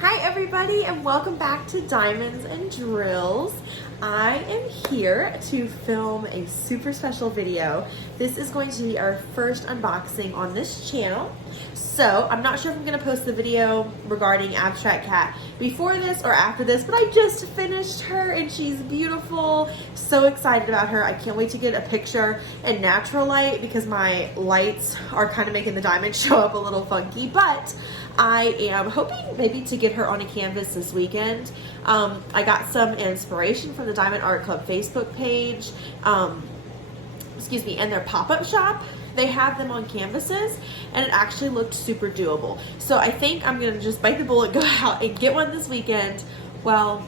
Hi everybody and welcome back to Diamonds and Drills. I am here to film a super special video. This is going to be our first unboxing on this channel. So I'm not sure if I'm gonna post the video regarding Abstract Cat before this or after this, but I just finished her and she's beautiful. So excited about her. I can't wait to get a picture in natural light because my lights are kind of making the diamond show up a little funky, but I am hoping maybe to get her on a canvas this weekend. I got some inspiration from the Diamond Art Club Facebook page, and their pop-up shop. They have them on canvases and it actually looked super doable. So I think I'm gonna just bite the bullet, go out and get one this weekend. Well,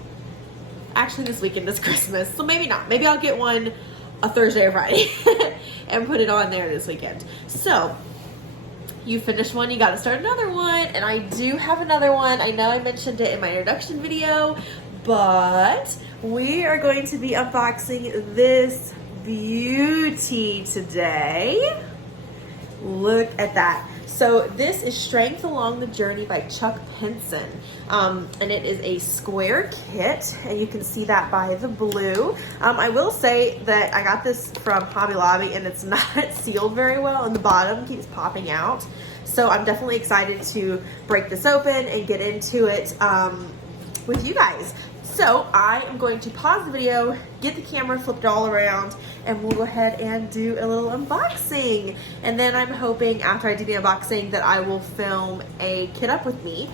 actually this weekend is Christmas, so maybe not. Maybe I'll get one a Thursday or Friday and put it on there this weekend. So you finish one, you got to start another one, and I do have another one. I know I mentioned it in my introduction video, but we are going to be unboxing this beauty today. Look at that. So this is Strength Along the Journey by Chuck Pinson, and it is a square kit, and you can see that by the blue. I will say that I got this from Hobby Lobby and it's not sealed very well, and the bottom keeps popping out. So I'm definitely excited to break this open and get into it with you guys. So I am going to pause the video, get the camera flipped all around, and we'll go ahead and do a little unboxing. And then I'm hoping after I do the unboxing that I will film a kit up with me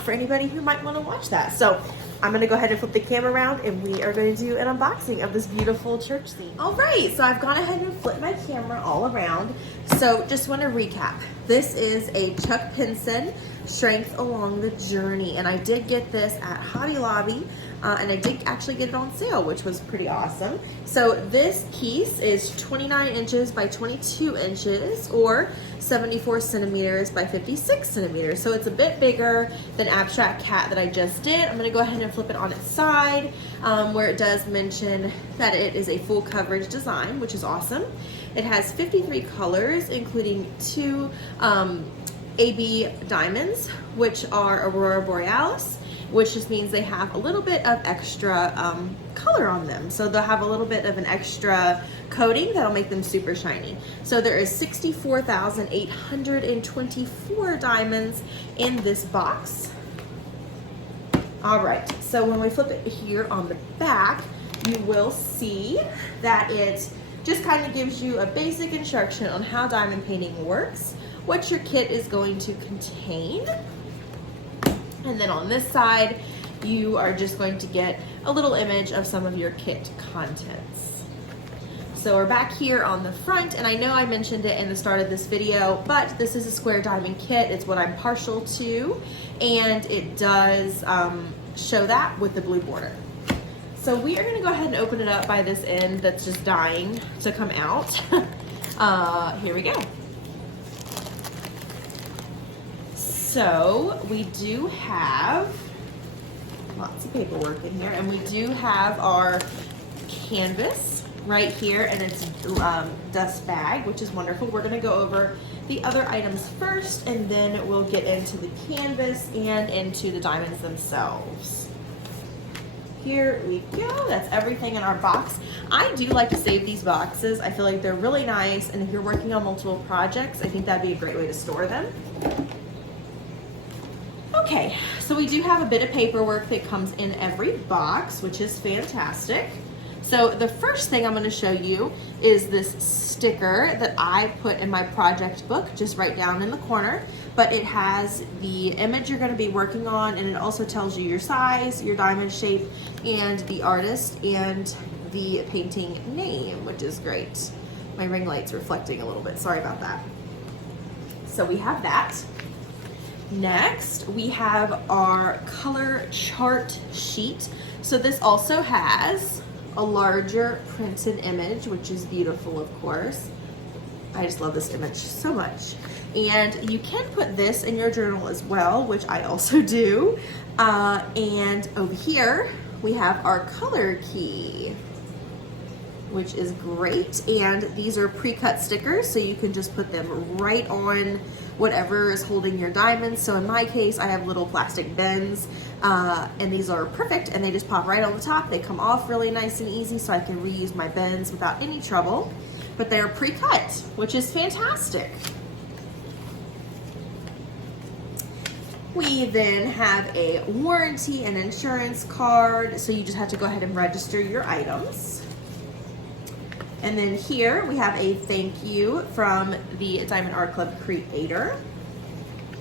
for anybody who might want to watch that. So I'm gonna go ahead and flip the camera around and we are going to do an unboxing of this beautiful church theme. All right, so I've gone ahead and flipped my camera all around. So just want to recap. This is a Chuck Pinson Strength Along the Journey, and I did get this at Hobby Lobby, and I did actually get it on sale, which was pretty awesome. So this piece is 29 inches by 22 inches, or 74 centimeters by 56 centimeters. So it's a bit bigger than Abstract Cat that I just did. I'm gonna go ahead and flip it on its side, where it does mention that it is a full coverage design, which is awesome. It has 53 colors, including 2 AB diamonds, which are Aurora Borealis, which just means they have a little bit of extra color on them. So they'll have a little bit of an extra coating that'll make them super shiny. So there is 64,824 diamonds in this box. All right, so when we flip it here on the back, you will see that it just kind of gives you a basic instruction on how diamond painting works, what your kit is going to contain. And then on this side, you are just going to get a little image of some of your kit contents. So we're back here on the front, and I know I mentioned it in the start of this video, but this is a square diamond kit. It's what I'm partial to, and it does show that with the blue border. So we are gonna go ahead and open it up by this end that's just dying to come out. Here we go. So we do have lots of paperwork in here, and we do have our canvas right here, and it's dust bag, which is wonderful. We're gonna go over the other items first, and then we'll get into the canvas and into the diamonds themselves. Here we go. That's everything in our box. I do like to save these boxes. I feel like they're really nice, and if you're working on multiple projects, I think that'd be a great way to store them. Okay, so we do have a bit of paperwork that comes in every box, which is fantastic. So the first thing I'm going to show you is this sticker that I put in my project book, just right down in the corner. But it has the image you're going to be working on, and it also tells you your size, your diamond shape, and the artist, and the painting name, which is great. My ring light's reflecting a little bit, sorry about that. So we have that. Next, we have our color chart sheet. So this also has a larger printed image, which is beautiful, of course. I just love this image so much. And you can put this in your journal as well, which I also do. And over here, we have our color key. which is great. And these are pre-cut stickers, so you can just put them right on whatever is holding your diamonds. So in my case, I have little plastic bends, and these are perfect, and they just pop right on the top. They come off really nice and easy, so I can reuse my bends without any trouble. But they're pre-cut, which is fantastic. We then have a warranty and insurance card, so you just have to go ahead and register your items. And then here we have a thank you from the Diamond Art Club creator.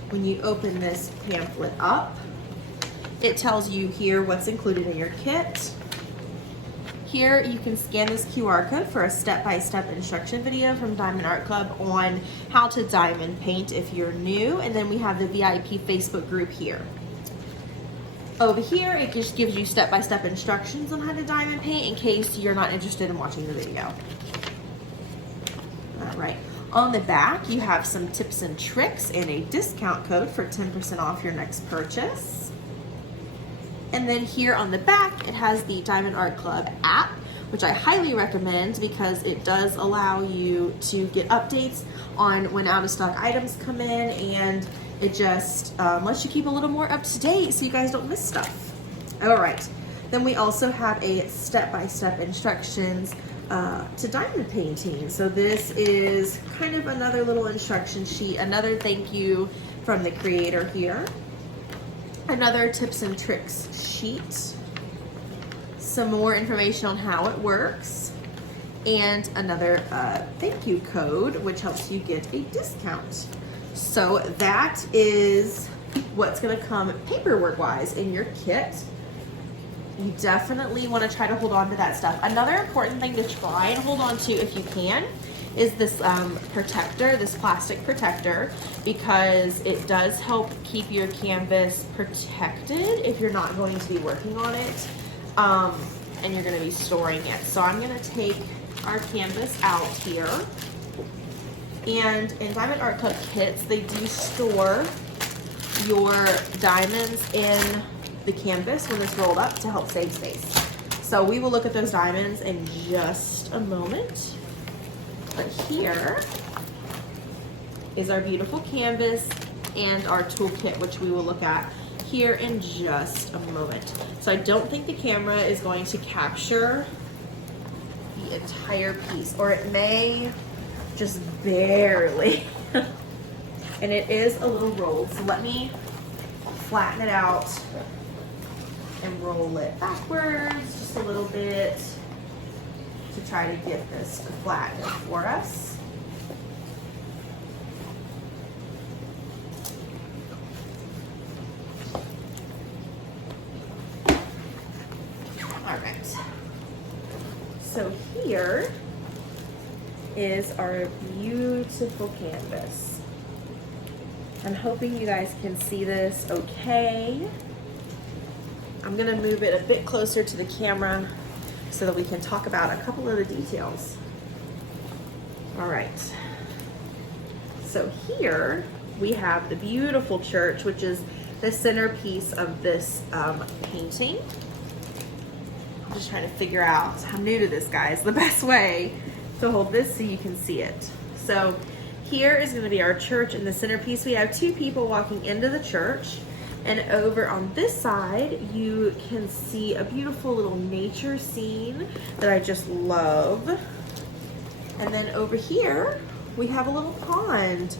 When you open this pamphlet up, it tells you here what's included in your kit. Here you can scan this QR code for a step-by-step instruction video from Diamond Art Club on how to diamond paint if you're new. And then we have the VIP Facebook group here. Over here, it just gives you step-by-step instructions on how to diamond paint in case you're not interested in watching the video. All right. On the back, you have some tips and tricks and a discount code for 10% off your next purchase. And then here on the back, it has the Diamond Art Club app, which I highly recommend because it does allow you to get updates on when out of stock items come in, and it just lets you keep a little more up to date so you guys don't miss stuff. All right, then we also have a step-by-step instructions to diamond painting. So this is kind of another little instruction sheet, another thank you from the creator here. Another tips and tricks sheet, some more information on how it works, and another thank you code, which helps you get a discount. So that is what's gonna come paperwork-wise in your kit. You definitely wanna try to hold on to that stuff. Another important thing to try and hold on to if you can is this protector, this plastic protector, because it does help keep your canvas protected if you're not going to be working on it, and you're gonna be storing it. So I'm gonna take our canvas out here, and in Diamond Art Club kits, they do store your diamonds in the canvas when it's rolled up to help save space. So we will look at those diamonds in just a moment. But here is our beautiful canvas and our toolkit, which we will look at here in just a moment. So I don't think the camera is going to capture the entire piece, or it may just barely. And it is a little rolled, so let me flatten it out and roll it backwards just a little bit to try to get this to flatten for us. All right. So here is our beautiful canvas. I'm hoping you guys can see this okay. I'm gonna move it a bit closer to the camera so that we can talk about a couple of the details. All right, so here we have the beautiful church, which is the centerpiece of this painting. I'm just trying to figure out, I'm new to this, guys, the best way to hold this so you can see it. So here is gonna be our church in the centerpiece. We have two people walking into the church. And over on this side, you can see a beautiful little nature scene that I just love. And then over here, we have a little pond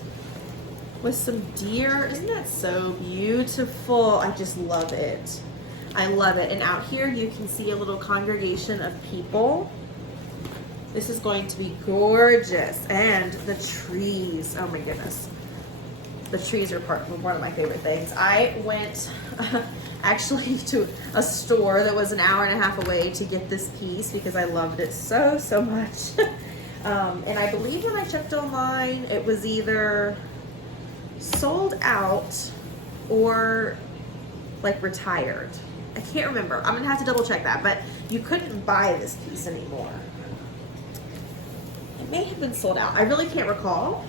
with some deer. Isn't that so beautiful? I just love it. I love it. And out here, you can see a little congregation of people. This is going to be gorgeous. And the trees, oh my goodness. The trees are one of my favorite things. I went actually to a store that was an hour and a half away to get this piece because I loved it so, so much. And I believe when I checked online, it was either sold out or like retired. I can't remember. I'm gonna have to double check that, but you couldn't buy this piece anymore. It may have been sold out. I really can't recall,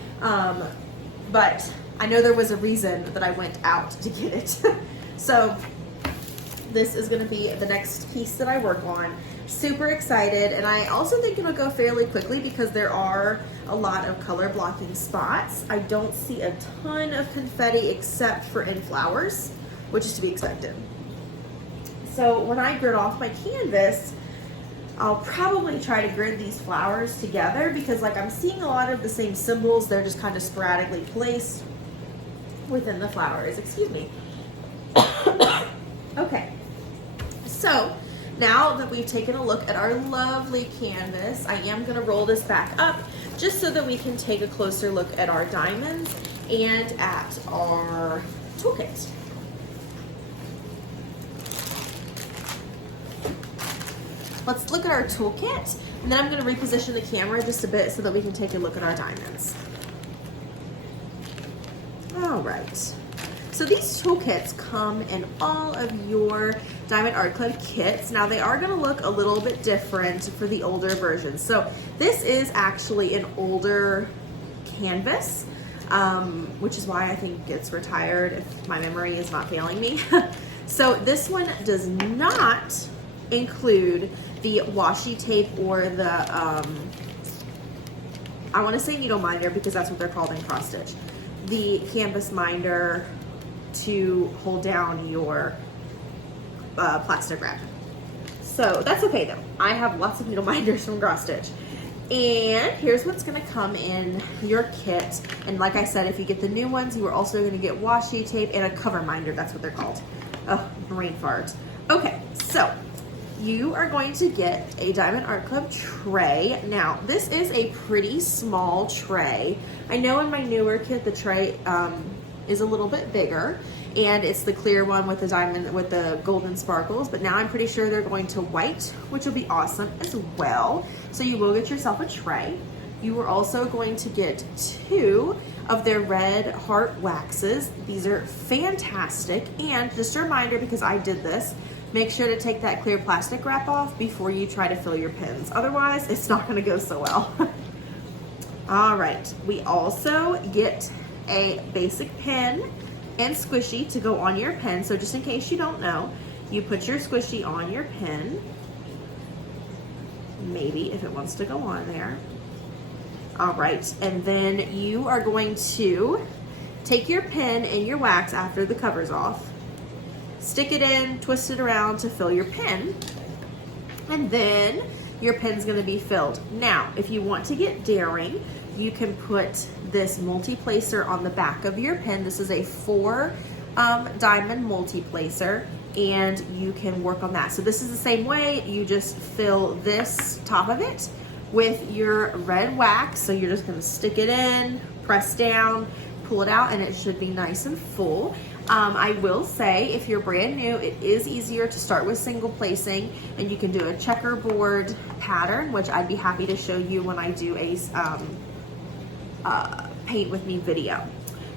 but I know there was a reason that I went out to get it. So this is gonna be the next piece that I work on. Super excited, and I also think it'll go fairly quickly because there are a lot of color blocking spots. I don't see a ton of confetti except for in flowers, which is to be expected. So when I grid off my canvas, I'll probably try to grid these flowers together because like I'm seeing a lot of the same symbols. They're just kind of sporadically placed within the flowers. Excuse me. Okay, so now that we've taken a look at our lovely canvas, I am going to roll this back up just so that we can take a closer look at our diamonds and at our toolkit. Let's look at our toolkit, and then I'm going to reposition the camera just a bit so that we can take a look at our diamonds. All right. So these toolkits come in all of your Diamond Art Club kits. Now they are going to look a little bit different for the older versions. So this is actually an older canvas, which is why I think it's retired if my memory is not failing me. So this one does not include the washi tape or the, I want to say needle minder because that's what they're called in cross stitch. The canvas minder to hold down your plastic wrap. So that's okay though. I have lots of needle minders from cross stitch. And here's what's gonna come in your kit. And like I said, if you get the new ones, you are also gonna get washi tape and a cover minder. That's what they're called. Oh, brain fart. Okay, so you are going to get a Diamond Art Club tray. Now, this is a pretty small tray. I know in my newer kit, the tray is a little bit bigger, and it's the clear one with the diamond, with the golden sparkles, but now I'm pretty sure they're going to white, which will be awesome as well. So you will get yourself a tray. You are also going to get 2 of their red heart waxes. These are fantastic, and just a reminder, because I did this, make sure to take that clear plastic wrap off before you try to fill your pins. Otherwise, it's not gonna go so well. All right, we also get a basic pen and squishy to go on your pen. So just in case you don't know, you put your squishy on your pen, maybe if it wants to go on there. All right, and then you are going to take your pen and your wax after the cover's off, stick it in, twist it around to fill your pen, and then your pen's gonna be filled. Now, if you want to get daring, you can put this multi-placer on the back of your pen. This is a 4 diamond multi-placer, and you can work on that. So this is the same way. You just fill this top of it with your red wax. So you're just gonna stick it in, press down, pull it out, and it should be nice and full. I will say, if you're brand new, it is easier to start with single placing, and you can do a checkerboard pattern, which I'd be happy to show you when I do a paint with me video.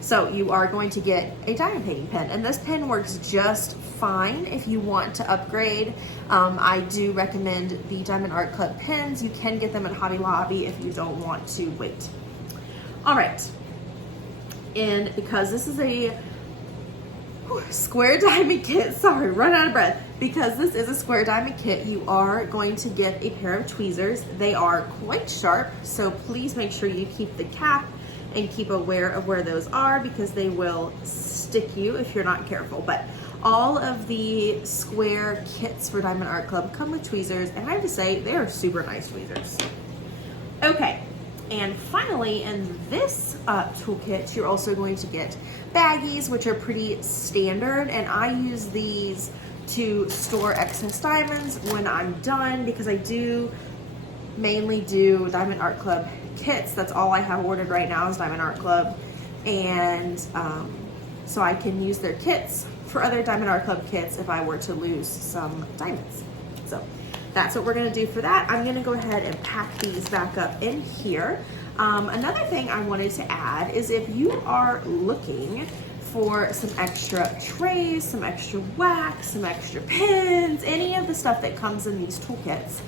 So you are going to get a diamond painting pen, and this pen works just fine if you want to upgrade. I do recommend the Diamond Art Club pens. You can get them at Hobby Lobby if you don't want to wait. All right, and because this is a square diamond kit, sorry, run out of breath. Because this is a square diamond kit, you are going to get a pair of tweezers. They are quite sharp, so please make sure you keep the cap and keep aware of where those are, because they will stick you if you're not careful. But all of the square kits for Diamond Art Club come with tweezers, and I have to say, they are super nice tweezers. Okay, and finally, in this toolkit, you're also going to get baggies, which are pretty standard, and I use these to store excess diamonds when I'm done, because I do mainly do Diamond Art Club kits. That's all I have ordered right now is Diamond Art Club, and so I can use their kits for other Diamond Art Club kits if I were to lose some diamonds. So that's what we're gonna do for that. I'm gonna go ahead and pack these back up in here. Another thing I wanted to add is, if you are looking for some extra trays, some extra wax, some extra pins, any of the stuff that comes in these toolkits,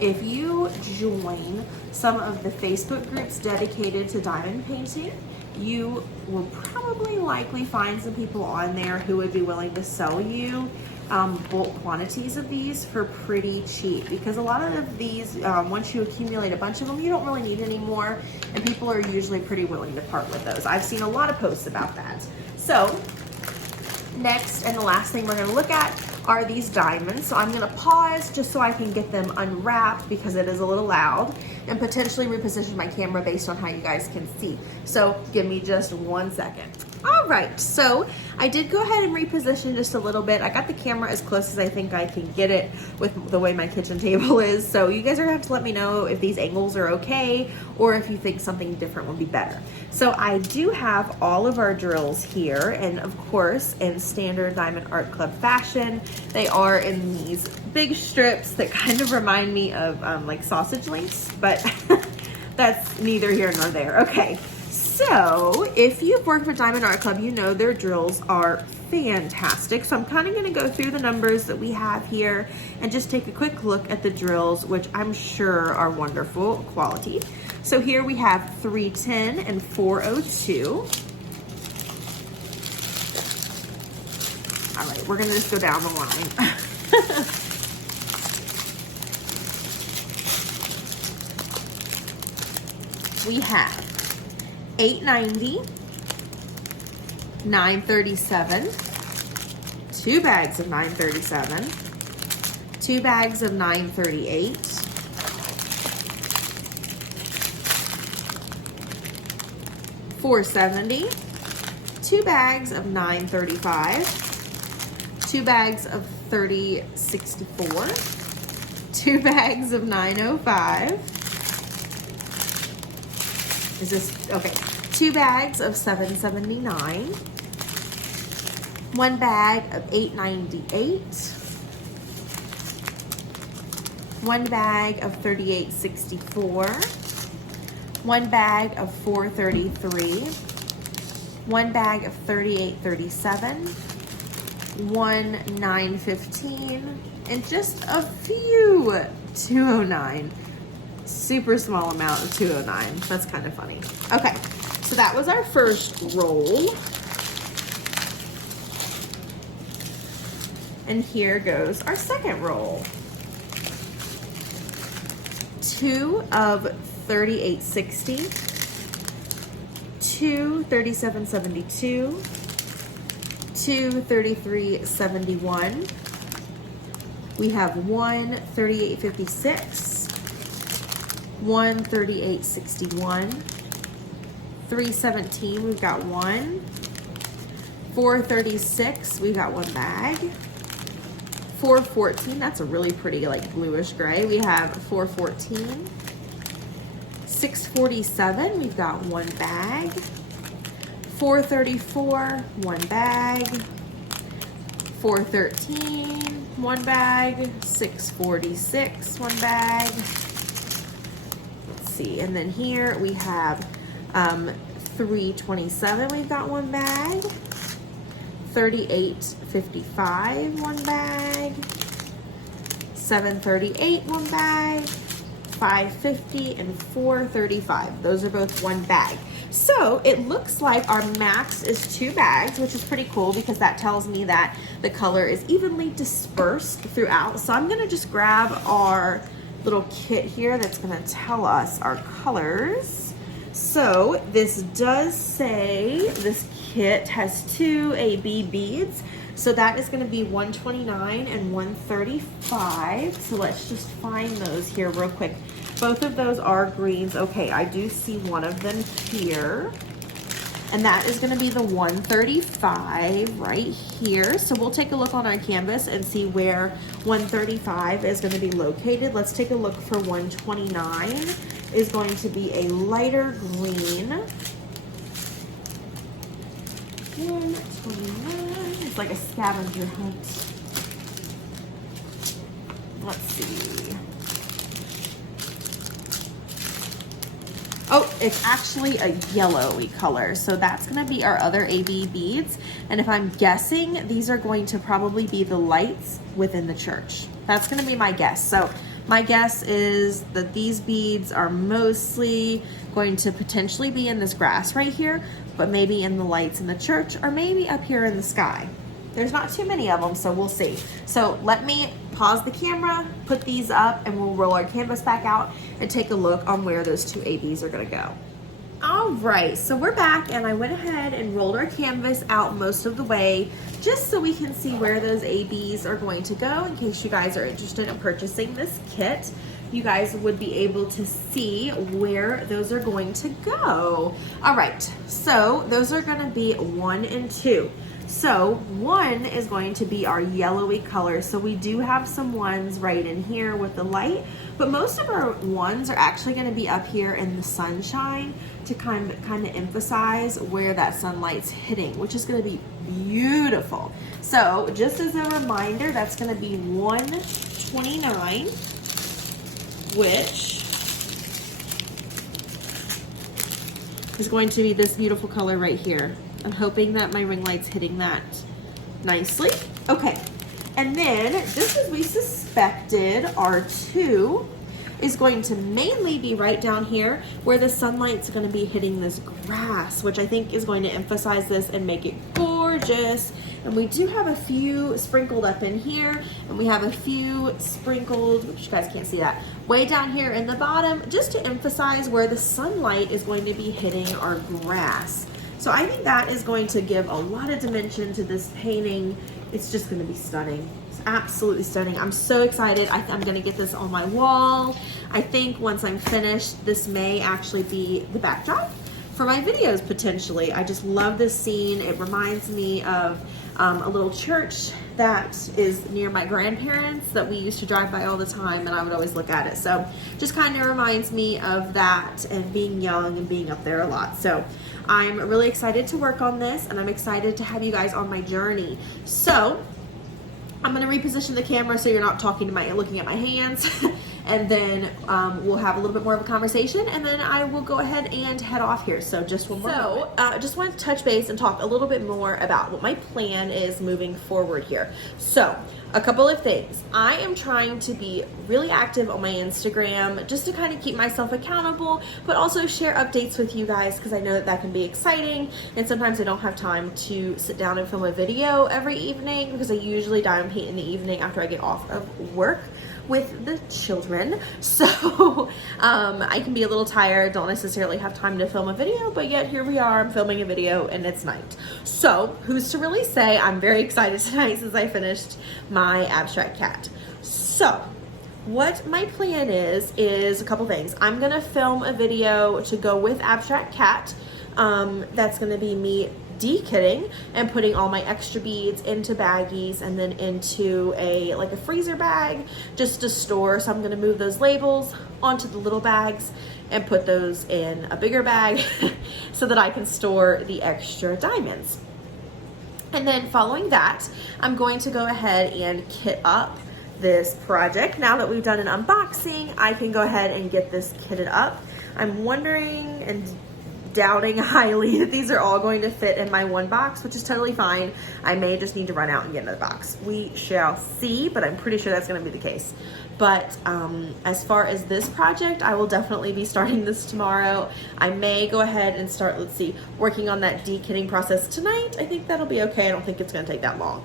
if you join some of the Facebook groups dedicated to diamond painting, you will probably likely find some people on there who would be willing to sell you bulk quantities of these for pretty cheap, because a lot of these, once you accumulate a bunch of them, you don't really need anymore, and people are usually pretty willing to part with those. I've seen a lot of posts about that. So next and the last thing we're going to look at are these diamonds. So I'm going to pause just so I can get them unwrapped because it is a little loud, and potentially reposition my camera based on how you guys can see. So give me just 1 second. All right, so I did go ahead and reposition just a little bit. I got the camera as close as I think I can get it with the way my kitchen table is. So you guys are gonna have to let me know if these angles are okay or if you think something different would be better. So I do have all of our drills here, and of course, in standard Diamond Art Club fashion, they are in these big strips that kind of remind me of like sausage links, but that's neither here nor there. Okay. So if you've worked with Diamond Art Club, you know their drills are fantastic. So I'm kind of going to go through the numbers that we have here and just take a quick look at the drills, which I'm sure are wonderful quality. So here we have 310 and 402. All right, we're going to just go down the line. We have 890, 937, 2 bags of 937, 2 bags of 938, 470, 2 bags of 935, 2 bags of 3064, 2 bags of 905. Is this, okay, 2 bags of 779, 1 bag of 898, 1 bag of 3864, 1 bag of 433, 1 bag of 3837, 1 915, and just a few 209. Super small amount of 209. That's kind of funny. Okay, so that was our first roll. And here goes our second roll. 2 of 3860, 2 3772, 2 3371. We have 1 3856. 1 3861, 317, we've got 1, 436, we've got 1 bag, 414, that's a really pretty like bluish gray, we have 414, 647, we've got 1 bag, 434, 1 bag, 413, 1 bag, 646, 1 bag. See, and then here we have 327, we've got 1 bag, 3855, 1 bag, 738, 1 bag, 550, and 435. Those are both 1 bag. So it looks like our max is 2 bags, which is pretty cool because that tells me that the color is evenly dispersed throughout. So I'm gonna just grab our little kit here that's going to tell us our colors. So this does say this kit has 2 AB beads, so that is going to be 129 and 135. So let's just find those here real quick. Both of those are greens. Okay, I do see one of them here, and that is going to be the 135 right here. So we'll take a look on our canvas and see where 135 is going to be located. Let's take a look for 129. Is going to be a lighter green. 129. It's like a scavenger hunt. Let's see. Oh, it's actually a yellowy color. So that's gonna be our other AB beads. And if I'm guessing, these are going to probably be the lights within the church. That's gonna be my guess. So My guess is that these beads are mostly going to potentially be in this grass right here, but maybe in the lights in the church, or maybe up here in the sky. There's not too many of them, so we'll see. So let me pause the camera, put these up, and we'll roll our canvas back out and take a look on where those two ABs are gonna go. All right, so we're back, and I went ahead and rolled our canvas out most of the way just so we can see where those ABs are going to go in case you guys are interested in purchasing this kit. You guys would be able to see where those are going to go. All right, so those are gonna be 1 and 2. So 1 is going to be our yellowy color. So we do have some 1s right in here with the light, but most of our 1s are actually going to be up here in the sunshine to kind of emphasize where that sunlight's hitting, which is going to be beautiful. So just as a reminder, that's going to be 129, which is going to be this beautiful color right here. I'm hoping that my ring light's hitting that nicely. Okay, and then just as we suspected, our 2 is going to mainly be right down here where the sunlight's going to be hitting this grass, which I think is going to emphasize this and make it gorgeous. And we do have a few sprinkled up in here, and we have a few sprinkled, which you guys can't see that, way down here in the bottom, just to emphasize where the sunlight is going to be hitting our grass. So I think that is going to give a lot of dimension to this painting. It's just going to be stunning. It's absolutely stunning. I'm so excited. I'm going to get this on my wall. I think once I'm finished, this may actually be the backdrop for my videos potentially. I just love this scene. It reminds me of a little church that is near my grandparents that we used to drive by all the time, and I would always look at it. So just kind of reminds me of that and being young and being up there a lot. So I'm really excited to work on this, and I'm excited to have you guys on my journey. So I'm going to reposition the camera so you're not looking at my hands, and then we'll have a little bit more of a conversation, and then I will go ahead and head off here. So just one more moment. Just want to touch base and talk a little bit more about what my plan is moving forward here. So a couple of things. I am trying to be really active on my Instagram just to kind of keep myself accountable, but also share updates with you guys because I know that can be exciting, and sometimes I don't have time to sit down and film a video every evening because I usually diamond paint in the evening after I get off of work with the children. So I can be a little tired, don't necessarily have time to film a video, but yet here we are, I'm filming a video and it's night. So who's to really say? I'm very excited tonight since I finished my abstract cat. So what my plan is a couple things. I'm gonna film a video to go with abstract cat. That's gonna be me de-kitting and putting all my extra beads into baggies and then into a freezer bag just to store. So I'm going to move those labels onto the little bags and put those in a bigger bag so that I can store the extra diamonds. And then following that, I'm going to go ahead and kit up this project. Now that we've done an unboxing, I can go ahead and get this kitted up. I'm wondering and doubting highly that these are all going to fit in my one box, which is totally fine. I may just need to run out and get another box. We shall see, but I'm pretty sure that's going to be the case. But as far as this project, I will definitely be starting this tomorrow. I may go ahead and start, working on that de-kitting process tonight. I think that'll be okay. I don't think it's going to take that long.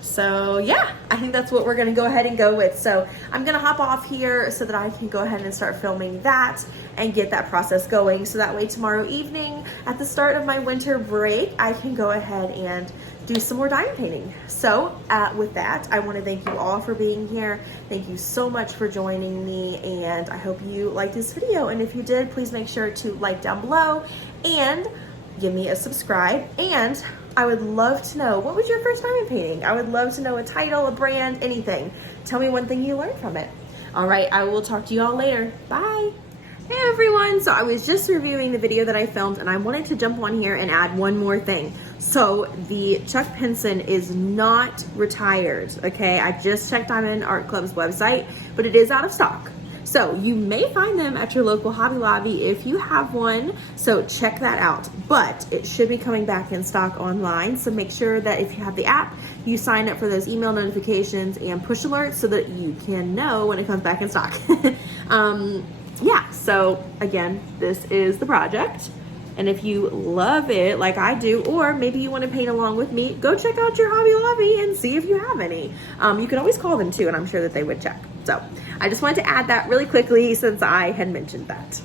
So yeah, I think that's what we're gonna go ahead and go with. So I'm gonna hop off here so that I can go ahead and start filming that and get that process going. So that way tomorrow evening at the start of my winter break, I can go ahead and do some more diamond painting. So with that, I wanna thank you all for being here. Thank you so much for joining me, and I hope you liked this video. And if you did, please make sure to like down below and give me a subscribe. And I would love to know, what was your first diamond painting? I would love to know a title, a brand, anything. Tell me one thing you learned from it. All right, I will talk to you all later. Bye. Hey everyone, so I was just reviewing the video that I filmed, and I wanted to jump on here and add one more thing. So the Chuck Pinson is not retired, okay? I just checked Diamond Art Club's website, but it is out of stock. So you may find them at your local Hobby Lobby if you have one. So check that out. But it should be coming back in stock online. So make sure that if you have the app, you sign up for those email notifications and push alerts so that you can know when it comes back in stock. Yeah, so again, this is the project. And if you love it like I do, or maybe you want to paint along with me, go check out your Hobby Lobby and see if you have any. You can always call them too, and I'm sure that they would check. So I just wanted to add that really quickly since I had mentioned that.